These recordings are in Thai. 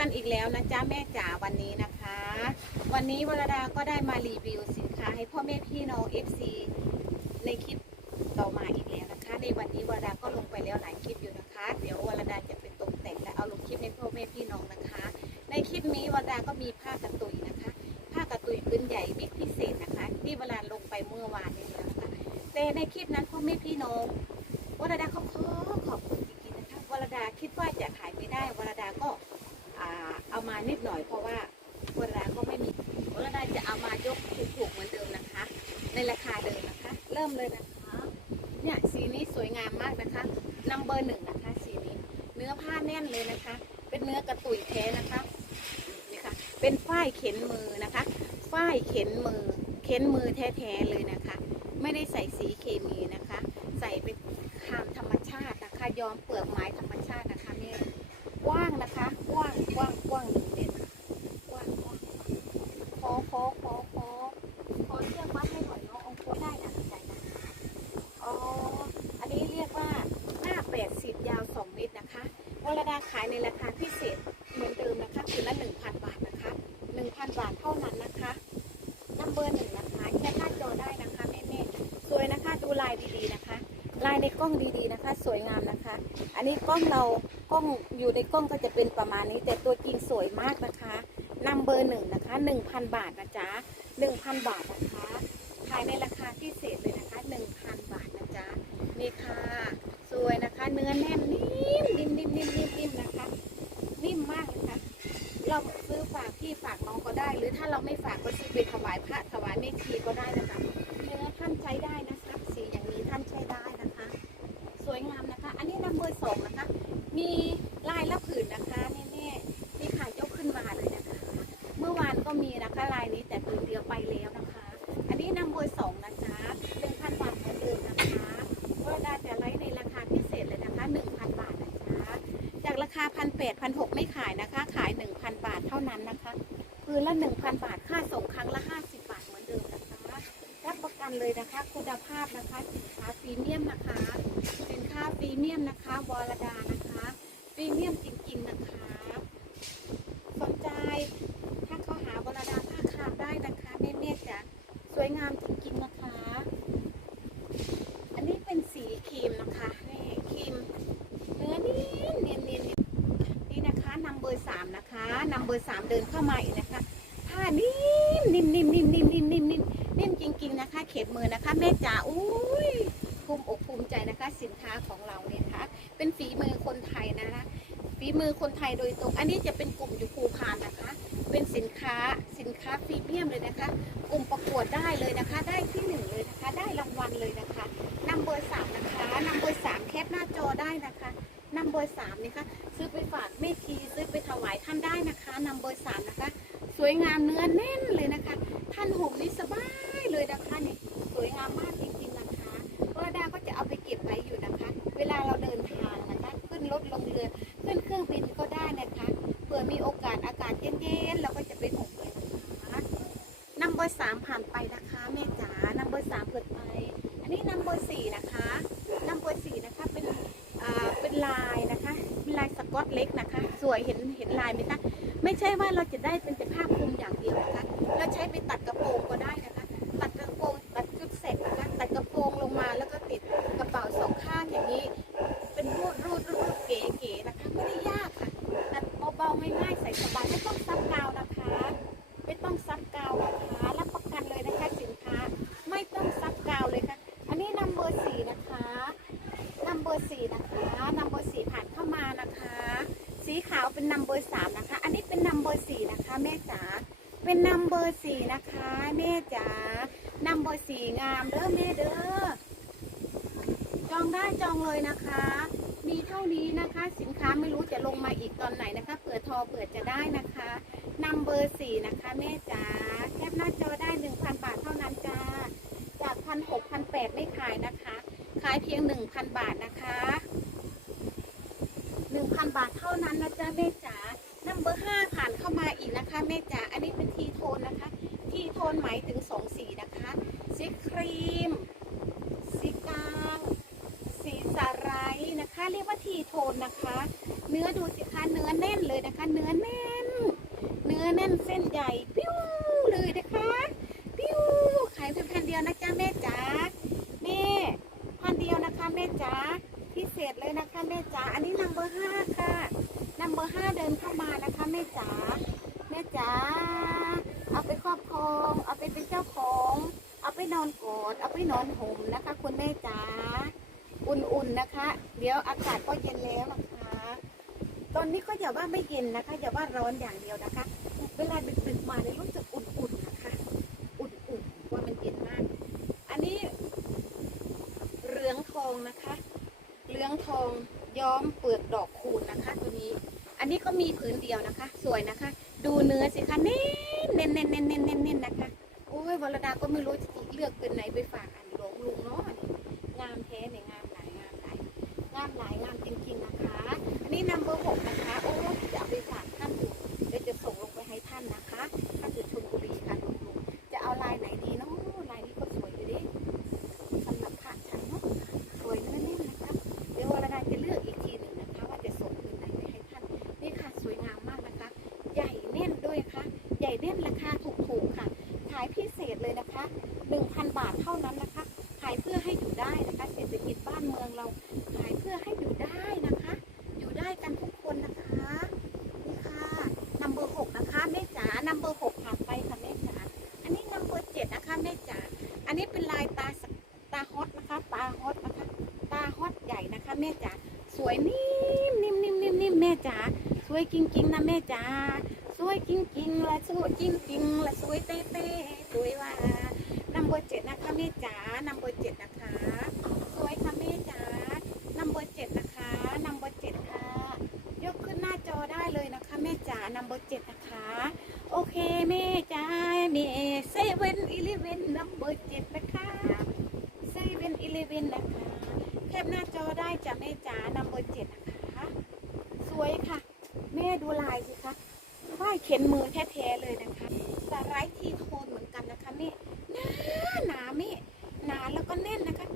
กันอีกแล้วนะจ๊ะแม่จ๋าวันนี้นะคะ วันนี้วรดาก็ได้มารีวิวสินค้าให้พ่อแม่พี่น้อง FC ในคลิปต่อมาอีกแล้วนะคะ ในวันนี้วรดาก็ลงไปแล้วหลายคลิปอยู่นะคะ เดี๋ยววรดาจะเป็นตกแต่งและเอาลงคลิปให้พ่อแม่พี่น้องนะคะ ในคลิปนี้วรดาก็มีผ้ากระตุยนะคะ ผ้ากระตุยพื้นใหญ่บิ๊กพิเศษนะคะ ที่เวลาลงไปเมื่อวานนี้แล้วนะคะแต่ในคลิปนั้นพ่อแม่พี่น้องวรดาเขาขอขอบคุณจริงๆนะคะวรดาคิดว่าจะขายไม่ได้วรดาก็ เอามานิดหน่อยเพราะว่าวรดาก็ไม่มีวรดาจะเอามายกถูกๆเหมือนเดิมนะคะ ในราคาเดิมนะคะ เริ่มเลยนะคะเนี่ยสีนี้สวยงามมากนะคะนัมเบอร์หนึ่งนะคะสีนี้ เนื้อผ้าแน่นเลยนะคะ เป็นเนื้อกระตุยแท้นะคะนี่ค่ะเป็นฝ้ายเข็นมือนะคะฝ้ายเข็นมือเข็นมือแท้ๆเลยนะคะ ไม่ได้ใส่สีเคมีนะคะ ใส่เป็นคามธรรมชาตินะคะย้อมเปลือกไม้ธรรมชาตินะคะแม่ก ว้างนะคะ กว้างกว้างกว้างหนึ่งเมตรกว้างกว้างขอขอขอขอขอเชือกมัดให้หน่อยเนาะองค์ไม่ได้นะใจนะอ๋ออันนี้เรียกว่าหน้าแปดสิบยาวสองเมตรนะคะวรดาขายในราคาพิเศษเหมือนเดิมนะคะคือละหนึ่งพันบาทนะคะหนึ่งพันบาทเท่านั้นนะคะนัมเบอร์หนึ่งนะคะแค่หน้าจอได้นะคะแม่แม่สวยนะคะดูลายดีๆนะคะ ลายในกล้องดีๆนะคะ สวยงามนะคะ อันนี้กล้องเรา กล้องอยู่ในกล้องก็จะเป็นประมาณนี้แต่ตัวจริงสวยมากนะคะนัมเบอร์หนึ่งนะคะหนึ่งพันบาทนะจ๊ะหนึ่งพันบาทนะคะขายในราคาพิเศษเลยนะคะหนึ่งพันบาทนะจ๊ะนี่ค่ะ สวยนะคะเนื้อแน่นนิ่มนิ่มนิ่มนิ่มนิ่มนิ่มนะคะนิ่มมากนะคะเราซื้อฝากพี่ฝากน้องก็ได้ หรือถ้าเราไม่ฝากก็ซื้อไปถวายพระถวายแม่ชีก็ได้นะคะ มีลายละผืนนะคะแน่ๆนี่ค่ะยกขึ้นมาเลยนะคะ เมื่อวานก็มีนะคะลายนี้แต่ผืนเดียวไปแล้วนะคะ อันนี้นัมเบอร์สองนะจ๊ะหนึ่งพันบาทเหมือนเดิมนะคะ ก็ได้แต่ไลฟ์ในราคาพิเศษเลยนะคะหนึ่งพันบาทนะจ๊ะจากราคาพันแปดพันหกไม่ขายนะคะ ขายหนึ่งพันบาทเท่านั้นนะคะคืนละหนึ่งพันบาทค่าส่งครั้งละห้าสิบบาทเหมือนเดิมนะคะรับประกันเลยนะคะ คุณภาพนะคะสินค้าพรีเมียมนะคะ สินค้าพรีเมียมนะคะวรดา รีเมียมจริงๆนะคะสนใจถ้าเข้าหาวรดาผ้าคามได้นะคะแม่ๆจ้ะสวยงามจริงๆนะคะ อันนี้เป็นสีครีมนะคะนี่ครีมเนื้อนิ่มเนียนๆนี่นะคะนัมเบอร์สามนะคะนัมเบอร์สามเดินเข้ามาอีกนะคะผ้านิ่มนิ่มนิ่มนิ่มนิ่มนิ่มนิ่มนิ่มจริง ๆนะคะ เข็มมือนะคะ แม่จ๋าอุ้ยภูมิอกภูมิ ใจนะคะสินค้าของเราเนี่ยนะคะเป็นฝีมือคนไทยนะคะฝีมือคนไทยโดยตรงอันนี้จะเป็นกลุ่มอยู่ภูพานนะคะ เป็นสินค้าสินค้าพรีเมียมเลยนะคะ กลุ่มประกวดได้เลยนะคะ ได้ที่หนึ่งเลยนะคะ ได้รางวัลเลยนะคะนัมเบอร์สามนะคะนัมเบอร์สามแคปหน้าจอได้นะคะนัมเบอร์สามนี่ค่ะซื้อไปฝากแม่ชีซื้อไปถวายท่านได้นะคะนัมเบอร์สามนะคะ สวยงามเนื้อแน่นเลยนะคะ ท่านห่มนี่สบายเลยนะคะนี่สวยงามมาก ก็บไว้อยู่นะคะ เวลาเราเดินทางนะคะ ขึ้นรถลงเรือขึ้นเครื่องบินก็ได้นะคะเผื่อมีโอกาสอากาศเย็นๆเราก็จะไปห่มเลยนะคะนัมเบอร์สามผ่านไปนะคะแม่จ๋านัมเบอร์สามเปิดไป อันนี้นัมเบอร์สี่นะคะนัมเบอร์สี่นะคะเป็นอ่าเป็นลายนะคะเป็นลายสกอตเล็กนะคะ สวยเห็นเห็นลายไหมคะไม่ใช่ว่าเราจะได้เป็นแต่ผ้าคลุมอย่างเดียวนะคะเราใช้ไปตัดกระโปรงก็ได้นะคะ สีขาวเป็นนัมเบอร์สามนะคะ อันนี้เป็นนัมเบอร์สี่นะคะ แม่จ๋า เป็นนัมเบอร์สี่นะคะ แม่จ๋า นัมเบอร์สี่งามเด้อแม่เด้อ จองได้จองเลยนะคะ มีเท่านี้นะคะ สินค้าไม่รู้จะลงมาอีกตอนไหนนะคะ เปิดทอเปิดจะได้นะคะ นัมเบอร์สี่นะคะ แม่จ๋า แคปหน้าจอได้หนึ่งพันบาทเท่านั้นจ้า จากพันหกพันแปดไม่ขายนะคะ ขายเพียงหนึ่งพันบาทนะคะ หนึ่งพันบาทเท่านั้นนะจ๊ะแม่จ๋านัมเบอร์ห้าผ่านเข้ามาอีกนะคะแม่จ๋าอันนี้เป็นทีโทนนะคะ ทีโทนหมายถึงสองสีนะคะสีครีมสีกลางสีสาไรนะคะ เรียกว่าทีโทนนะคะ เนื้อดูสิคะเนื้อแน่นเลยนะคะ เนื้อแน่น เนื้อแน่นเส้นใหญ่ปิ้วเลยนะคะปิ้วขายเพียงพันเดียวนะจ๊ะแม่จ๋าแม่พันเดียวนะคะแม่จ๋าพิเศษเลยนะคะแม่จ๋าอันนี้นัมเบอร์ห้าค่ะนัมเบอร์ห้าเดินเข้ามานะคะแม่จ๋าแม่จ๋าเอาไปครอบครอง เอาไปเป็นเจ้าของ เอาไปนอนกอดเอาไปนอนห่มนะคะ คุณแม่จ๋าอุ่นๆนะคะ เดี๋ยวอากาศก็เย็นแล้วนะคะ ตอนนี้ก็อย่าว่าไม่เย็นนะคะ อย่าว่าร้อนอย่างเดียวนะคะ เวลาดึกๆมาเนี่ยรู้สึกอุ่นๆนะคะ อุ่นๆว่ามันเย็นมาก อันนี้เหลืองทอง นะคะ เหลืองทองย้อมเปลือกดอกคูณนะคะ ตัวนี้ อันนี้ก็มีผืนเดียวนะคะ สวยนะคะ ดูเนื้อสิคะเน้นเน้นเน้นเน้นเน้นเน้นเน้นนะคะ โอ้ยวรดาก็ไม่รู้จะเลือกเป็นไหนไปฝาก จริงๆนะแม่จ๋าสวยจริงๆและสวยจริงๆและสวยเต้เต้สวยว่านัมเบอร์เจ็ดนะคะแม่จ๋านัมเบอร์เจ็ดนะคะ สวยค่ะแม่จ๋านัมเบอร์เจ็ดนะคะนัมเบอร์เจ็ดค่ะ ยกขึ้นหน้าจอได้เลยนะคะแม่จ๋านัมเบอร์เจ็ดนะคะ โอเคแม่จ๋าแม่เซเว่นอีเลเว่นนัมเบอร์เจ็ดนะคะเซเว่นอีเลเว่นนะคะแคปหน้าจอได้จ้ะแม่จ๋านัมเบอร์เจ็ดนะคะ สวยค่ะ แม่ดูลายสิคะฝ้ายเข็นมือแท้ๆเลยนะคะสไลด์ทีโทนเหมือนกันนะคะแม่หนาหนาแม่หนาแล้วก็แน่นนะคะ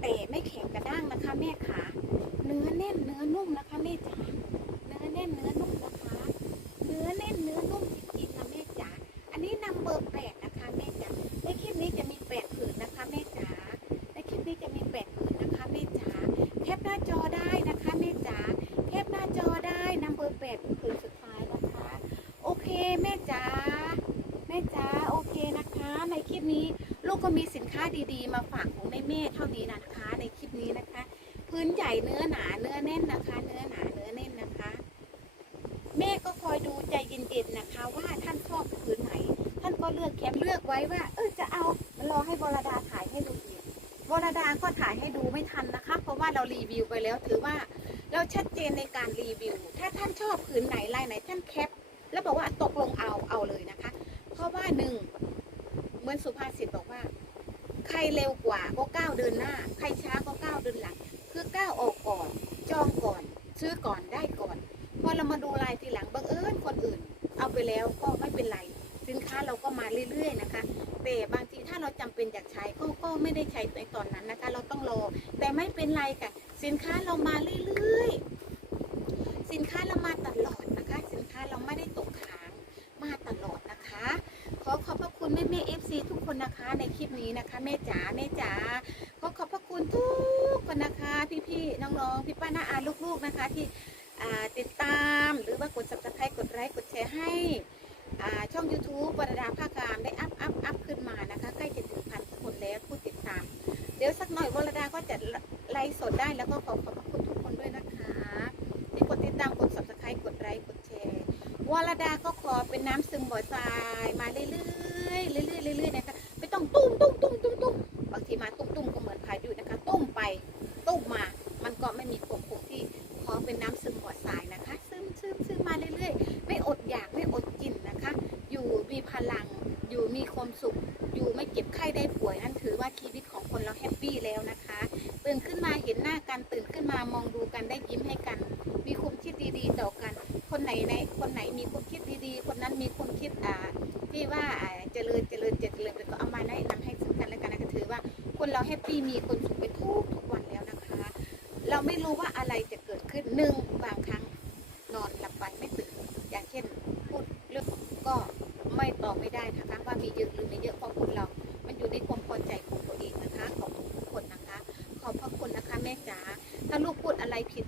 แต่ไม่แข็งกระด้างนะคะแม่ขาเนื้อแน่นเนื้อนุ่มนะคะแม่จ๋าเนื้อแน่นเนื้อนุ่มนะคะ เนื้อแน่นเนื้อนุ่มจริงๆนะแม่จ๋าอันนี้นัมเบอร์แปดนะคะแม่จ๋าในคลิปนี้จะมีแปดผืนนะคะแม่จ๋าในคลิปนี้จะมีแปดผืนนะคะแม่จ๋าแคปหน้าจอได้นะคะแม่จ๋าแคปหน้าจอได้นัมเบอร์แปดผืนสุดท้ายนะคะ โอเคแม่จ๋าแม่จ๋าโอเคนะคะ ในคลิปนี้ ลู ก็มีสินค้าดีๆ มาฝากของแม่เม่เท่านี้นะคะ ในคลิปนี้นะคะ พื้นใหญ่เนื้อหนาเนื้อแน่นนะคะ เนื้อหนาเนื้อแน่นนะคะ แม่ก็คอยดูใจเย็นๆนะคะ ว่าท่านชอบพื้นไหน ท่านก็เลือกแคปเลือกไว้ว่า เออจะเอารอให้วรดาถ่ายให้ดูอีกวรดาก็ถ่ายให้ดูไม่ทันนะคะ เพราะว่าเรารีวิวไปแล้วถือว่าเราชัดเจนในการรีวิว ถ้าท่านชอบผืนไหนลายไหนท่านแคป แล้วบอกว่าตกลงเอาเอาเลยนะคะ เพราะว่าหนึ่ง เหมือนสุภาษิตบอกว่า ใครเร็วกว่าก็ก้าวเดินหน้า ใครช้าก็ก้าวเดินหลัง คือก้าวออกก่อน จองก่อน ซื้อก่อนได้ก่อน พอเรามาดูลายทีหลังบังเอิญคนอื่น เอาไปแล้วก็ไม่เป็นไร สินค้าเราก็มาเรื่อยๆนะคะแต่บางทีถ้าเราจำเป็นอยากใช้ก็ก็ไม่ได้ใช้ในตอนนั้นนะคะ เราต้องรอ แต่ไม่เป็นไรค่ะ สินค้าเรามาเรื่อยๆ สินค้าเรามาตลอดนะคะ สินค้าเราไม่ได้ตกค้างมาต คุณแม่แม่เอฟซีทุกคนนะคะ ในคลิปนี้นะคะ แม่จ๋าแม่จ๋าขอขอบพระคุณทุกคนนะคะ พี่ๆน้องๆพี่ป้าน้าอาลูกๆนะคะ ที่ติดตามหรือว่ากด subscribe กดไลค์กดแชร์ให้ช่อง YouTube วรดาภาคกางได้อัพอัพอัพขึ้นมานะคะ ใกล้จะถึงพันคนแล้วผู้ติดตาม เดี๋ยวสักหน่อยวรดาก็จะไลฟ์สดได้แล้วก็ขอขอบพระคุณทุกคนด้วยนะคะ ที่กดติดตามกด subscribe กดไลค์กดแชร์วรดาก็ขอเป็นน้ำซึมบ่อทรายมาเรื่อย ได้ป่วยนั่นถือว่าชีวิตของคนเราแฮปปี้แล้วนะคะตื่นขึ้นมาเห็นหน้ากันตื่นขึ้นมามองดูกันได้ยิ้มให้กัน มีความคิดดีๆต่อกัน คนไหนในคนไหนมีความคิดดีๆ คนนั้นมีความคิดอ่าที่ว่าเจริญเจริญเจริญแล้วก็เอามาแนะนำให้ซึ่งกันแล้วกันนะคะถือว่าคนเราแฮปปี้มีคนสุขไปทุกทุกวันแล้วนะคะ เราไม่รู้ว่าอะไรจะเกิดขึ้นหนึ่งบางครั้งนอนหลับไปไม่ตื่นอย่างเช่นพูดเรื่องก็ไม่ตอบไม่ได้นะคะว่ามีเยอะหรือไม่เยอะของคนเรา ด้ความพอใจของตัวเองนะคะ ของทุกคนนะคะ ขอบพระคุณนะคะแม่จ๋า ถ้าลูกพูดอะไรผิด